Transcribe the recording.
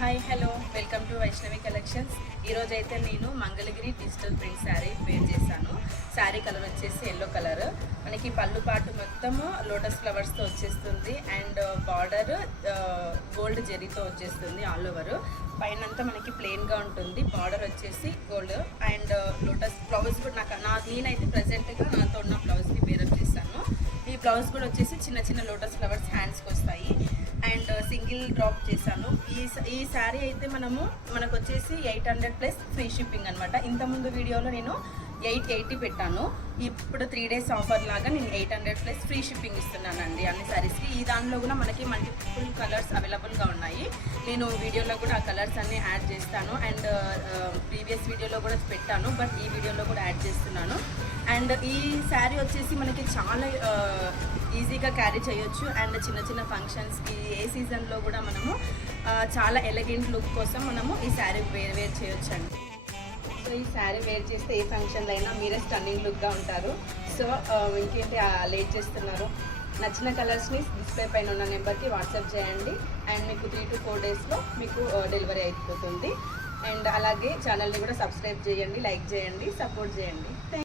Hi hello welcome to Vaishnavi collections. ఈరోజు అయితే నేను Mangalagiri digital print sari wear చేశాను. శారీ కలర్ వచ్చేసి ఎల్లో కలర్. మనకి పళ్ళు పాటు మొత్తము లోటస్ ఫ్లవర్స్తో వచ్చేస్తుంది అండ్ బార్డర్ గోల్డ్ జెరీతో వచ్చేస్తుంది ఆల్ ఓవర్. పైనంతా మనకి ప్లెయిన్గా ఉంటుంది. బార్డర్ వచ్చేసి గోల్డ్ అండ్ లోటస్ బ్లౌజ్ కూడా నేనైతే ప్రజెంట్గా నాతో ఉన్న బ్లౌజ్ని వేరప్ చేశాను. ఈ బ్లౌజ్ కూడా వచ్చేసి చిన్న చిన్న లోటస్ ఫ్లవర్స్ హ్యాండ్స్కి వస్తాయి అండ్ సింగిల్ డ్రాప్ చేశాను. ఈ శారీ అయితే మనకు వచ్చేసి 800 ప్లస్ ఫ్రీ షిప్పింగ్ అనమాట. ఇంతకుముందు వీడియోలో నేను 880 పెట్టాను. ఇప్పుడు 3 days ఆఫర్ లాగా నేను 800 ప్లస్ ఫ్రీ షిప్పింగ్ ఇస్తున్నానండి అన్ని శారీస్కి. ఈ దానిలో కూడా మనకి మల్టిపుల్ కలర్స్ అవైలబుల్గా ఉన్నాయి. నేను వీడియోలో కూడా ఆ కలర్స్ అన్నీ యాడ్ చేస్తాను అండ్ ప్రీవియస్ వీడియోలో కూడా పెట్టాను, బట్ ఈ వీడియోలో కూడా యాడ్ చేస్తున్నాను. అండ్ ఈ శారీ వచ్చేసి మనకి చాలా ఈజీగా క్యారీ చేయొచ్చు అండ్ చిన్న చిన్న ఫంక్షన్స్కి ఏ సీజన్లో కూడా మనము చాలా ఎలిగెంట్ లుక్ కోసం మనము ఈ శారీ వేర్ చేయొచ్చు అండి. సో ఈ శారీ వేర్ చేస్తే ఏ ఫంక్షన్లో అయినా మీరే స్టన్నింగ్ లుక్గా ఉంటారు. సో ఇంకేంటి లేట్ చేస్తున్నారు? నచ్చిన కలర్స్ని డిస్ప్లే పైన ఉన్న నెంబర్కి వాట్సాప్ చేయండి అండ్ మీకు 3 to 4 daysలో మీకు డెలివరీ అయిపోతుంది. అండ్ అలాగే ఛానల్ని కూడా సబ్స్క్రైబ్ చేయండి, లైక్ చేయండి, సపోర్ట్ చేయండి.